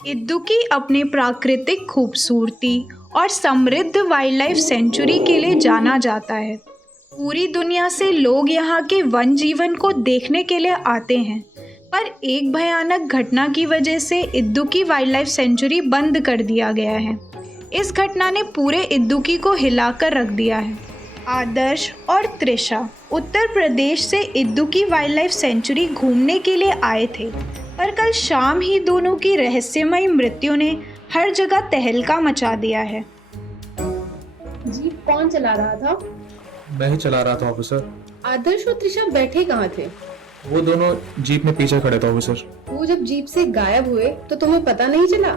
इदुक्की अपने प्राकृतिक खूबसूरती और समृद्ध वाइल्ड लाइफ सेंचुरी के लिए जाना जाता है। पूरी दुनिया से लोग यहाँ के वन जीवन को देखने के लिए आते हैं, पर एक भयानक घटना की वजह से इदुक्की वाइल्ड लाइफ सेंचुरी बंद कर दिया गया है। इस घटना ने पूरे इदुक्की को हिलाकर रख दिया है। आदर्श और त्रिशा उत्तर प्रदेश से इदुक्की वाइल्ड लाइफ सेंचुरी घूमने के लिए आए थे, पर कल शाम ही दोनों की रहस्यमयी मृत्यु ने हर जगह तहलका मचा दिया है। जीप कौन चला रहा था? मैं ही चला रहा था ऑफिसर। आदर्श और त्रिशा बैठे कहाँ थे? वो दोनों जीप में पीछे खड़े थे ऑफिसर। वो जब जीप से गायब हुए तो तुम्हें पता नहीं चला?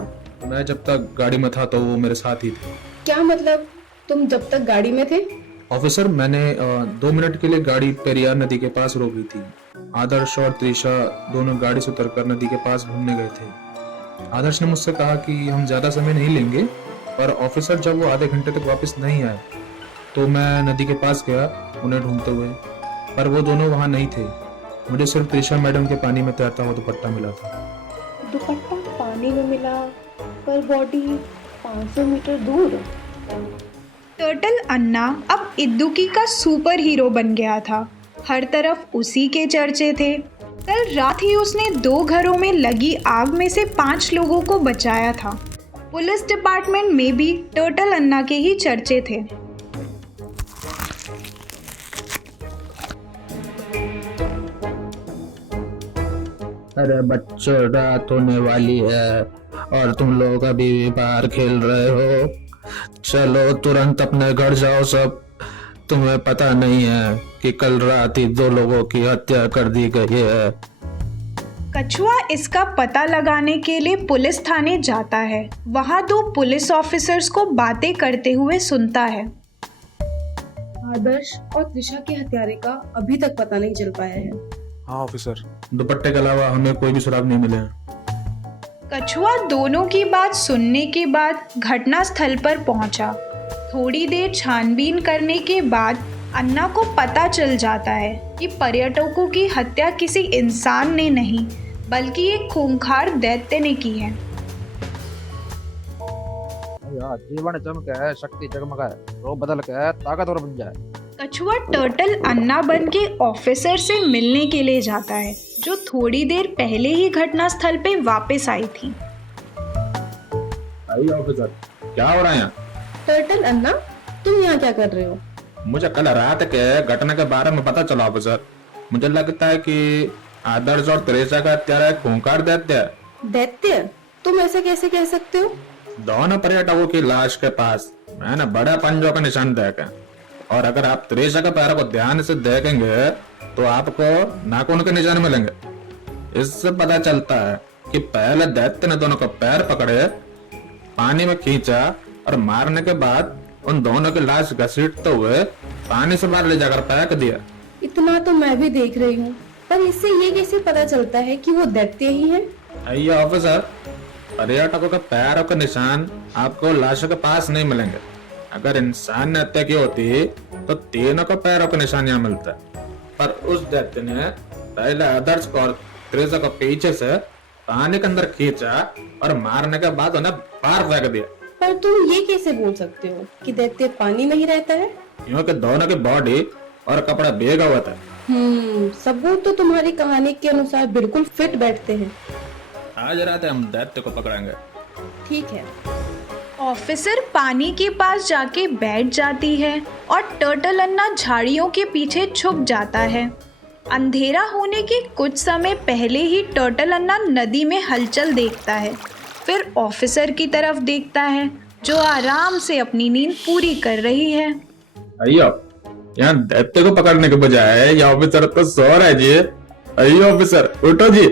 मैं जब तक गाड़ी में था तो वो मेरे साथ ही थे। क्या मतलब, तुम जब तक गाड़ी में थे? ऑफिसर, मैंने 2 मिनट के लिए गाड़ी पेरियार नदी के पास रोक दी थी। आदर्श और त्रिशा दोनों गाड़ी से उतरकर नदी के पास घूमने गए थे। आदर्श ने मुझसे कहा कि हम ज्यादा समय नहीं लेंगे, पर ऑफिसर जब वो आधे घंटे तक वापस नहीं आए तो मैं नदी के पास गया उन्हें ढूंढते हुए, पर वो दोनों वहाँ नहीं थे। मुझे सिर्फ त्रिशा मैडम के पानी में तैरता हुआ दुपट्टा मिला था। दुपट्टा पानी में मिला, पर बॉडी 500 मीटर दूर। टर्टल अन्ना अब इदुक्की का सुपर हीरो बन गया था। हर तरफ उसी के चर्चे थे। कल रात ही उसने 2 घरों में लगी आग में से 5 लोगों को बचाया था। पुलिस डिपार्टमेंट में भी टर्टल अन्ना के ही चर्चे थे। अरे बच्चों, रात होने वाली है और तुम लोग अभी भी बाहर खेल रहे हो। चलो तुरंत अपने घर जाओ सब। तुम्हें पता नहीं है कि कल रात ही 2 लोगों की हत्या कर दी गई है। कछुआ इसका पता लगाने के लिए पुलिस थाने जाता है। वहाँ 2 पुलिस ऑफिसर्स को बातें करते हुए सुनता है। आदर्श और त्रिशा के हत्यारे का अभी तक पता नहीं चल पाया है। हाँ ऑफिसर, दुपट्टे के अलावा हमें कोई भी सुराग नहीं मिले हैं। कछुआ दोनों की बात सुनने के बाद घटनास्थल पर पहुंचा। थोड़ी देर छानबीन करने के बाद अन्ना को पता चल जाता है कि पर्यटकों की हत्या किसी इंसान ने नहीं बल्कि एक खूंखार दैत्य ने की है। जीवन चमके, शक्ति जगमगाए, रूप बदल के ताकतवर बन जाए। कछुआ टर्टल अन्ना बन के ऑफिसर से मिलने के लिए जाता है, जो थोड़ी देर पहले ही घटनास्थल पे वापस आई थी। ऑफिसर, क्या हो रहा है यहाँ? टर्टल अन्ना, तुम यहाँ क्या कर रहे हो? मुझे कल रात के घटना के बारे में पता चला ऑफिसर। मुझे लगता है कि आदर्श और त्रिशा का हत्यारा एक खूंखार दैत्य है। दैत्य? तुम ऐसे कैसे कह सकते हो? दोनों पर्यटकों की लाश के पास मैंने बड़े पंजों का निशान देखे, और अगर आप त्रिशा के पैरों को ध्यान से देखेंगे तो आपको नाखून के निशान मिलेंगे। इससे पता चलता है कि पहले दैत्य ने दोनों को पैर पकड़े, पानी में खींचा और मारने के बाद उन दोनों की लाश घसीटते हुए पानी से बाहर ले जाकर फेंक दिया। इतना तो मैं भी देख रही हूँ, पर इससे ये कैसे पता चलता है कि वो दैत्य ही है? आइए ऑफिसर, पर्यटकों के पैरों के निशान आपको लाशों के पास नहीं मिलेंगे। अगर इंसान ने हत्या की होती तो तीनों को पैरों के निशान यहाँ मिलता, पर उस दैत्य ने पहले आदर्श को और त्रिशा को पीछे से पानी के अंदर खींचा और मारने के बाद उन्हें बाहर फेंक दिया। पर तुम ये कैसे बोल सकते हो कि दैत्य पानी में ही रहता है? क्योंकि दोनों की बॉडी और कपड़ा भीगा हुआ था। सबूत तो तुम्हारी कहानी के अनुसार बिल्कुल फिट बैठते हैं। आज रात हम दैत्य को पकड़ेंगे। ठीक है। ऑफिसर पानी के पास जाके बैठ जाती है और टर्टल अन्ना झाड़ियों के पीछे छुप जाता है। अंधेरा होने के कुछ समय पहले ही टर्टल अन्ना नदी में हलचल देखता है, फिर ऑफिसर की तरफ देखता है जो आराम से अपनी नींद पूरी कर रही है। अयो, यहाँ दैत्य को पकड़ने के बजाय यह ऑफिसर तो सो रहा है जी। अयो ऑफिसर, उठो जी।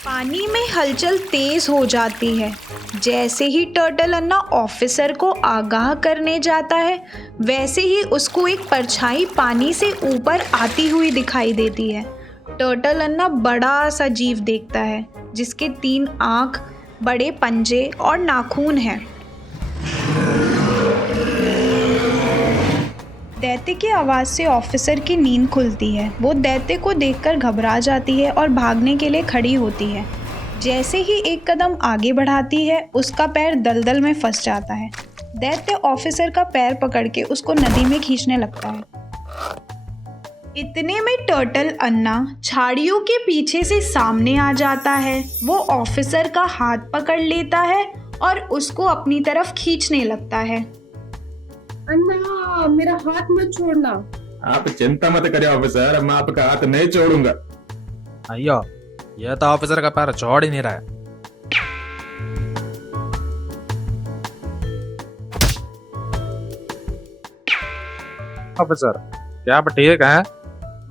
पानी में हलचल तेज हो जाती है। जैसे ही टर्टल अन्ना ऑफिसर को आगाह करने जाता है, वैसे ही उसको एक परछाई पानी से ऊपर आती हुई दिखाई देती है। टर्टल अन्ना बड़ा सा जीव देखता है जिसके 3 आँख, बड़े पंजे और नाखून हैं। दैत्य की आवाज़ से ऑफिसर की नींद खुलती है। वो दैत्य को देखकर घबरा जाती है और भागने के लिए खड़ी होती है। जैसे ही एक कदम आगे बढ़ाती है उसका पैर दलदल में फंस जाता है। दैत्य ऑफिसर का पैर पकड़ के उसको नदी में खींचने लगता है। इतने में टर्टल अन्ना झाड़ियों के पीछे से सामने आ जाता है। वो ऑफिसर का हाथ पकड़ लेता है और उसको अपनी तरफ खींचने लगता है। अन्ना, मेरा हाथ मत छोड़ना। आप चिंता मत करिए ऑफिसर, मैं आपका हाथ नहीं छोड़ूंगा। अयो, ये तो ऑफिसर का पैर छोड़ ही नहीं रहा है। ऑफिसर, क्या आप ठीक हैं?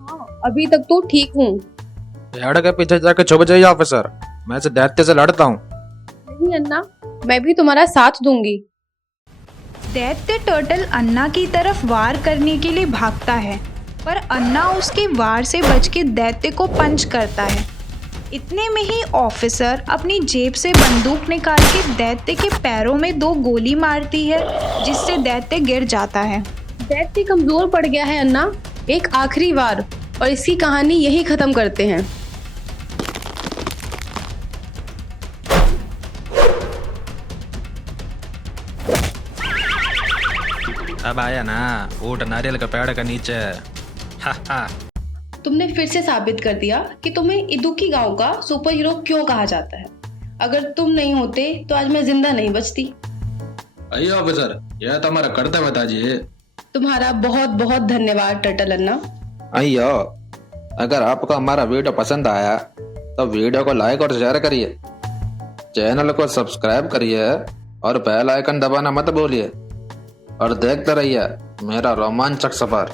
हाँ, अभी तक तो ठीक हूँ। पेड़ के पीछे जाके छुप जाइए ऑफिसर, मैं इस दैत्य से लड़ता हूँ। नहीं अन्ना, मैं भी तुम्हारा साथ दूंगी। दैत्य टर्टल अन्ना की तरफ वार करने के लिए भागता है, पर अन्ना उसके वार से बच के दैत्य को पंच करता है। इतने में ही ऑफिसर अपनी जेब से बंदूक निकाल के दैत्य के पैरों में 2 गोली मारती है, जिससे दैत्य गिर जाता है। दैत्य कमजोर पड़ गया है अन्ना। एक आखिरी वार और इसकी कहानी यही खत्म करते हैं। अब आया ना, ऊट नारियल के पेड़ के नीचे। हा हा। तुमने फिर से साबित कर दिया कि तुम्हें इदुकी गांव का सुपर हीरो क्यों कहा जाता है। अगर तुम नहीं होते तो आज मैं जिंदा नहीं बचती। अयो ऑफिसर, यह तो हमारा कर्तव्य था जी। तुम्हारा बहुत बहुत धन्यवाद टर्टल अन्ना। अयो, अगर आपको हमारा वीडियो पसंद आया तो वीडियो को लाइक और शेयर करिए, चैनल को सब्सक्राइब करिए और बेल आइकन दबाना मत भूलिए और देखते रहिए मेरा रोमांचक सफर।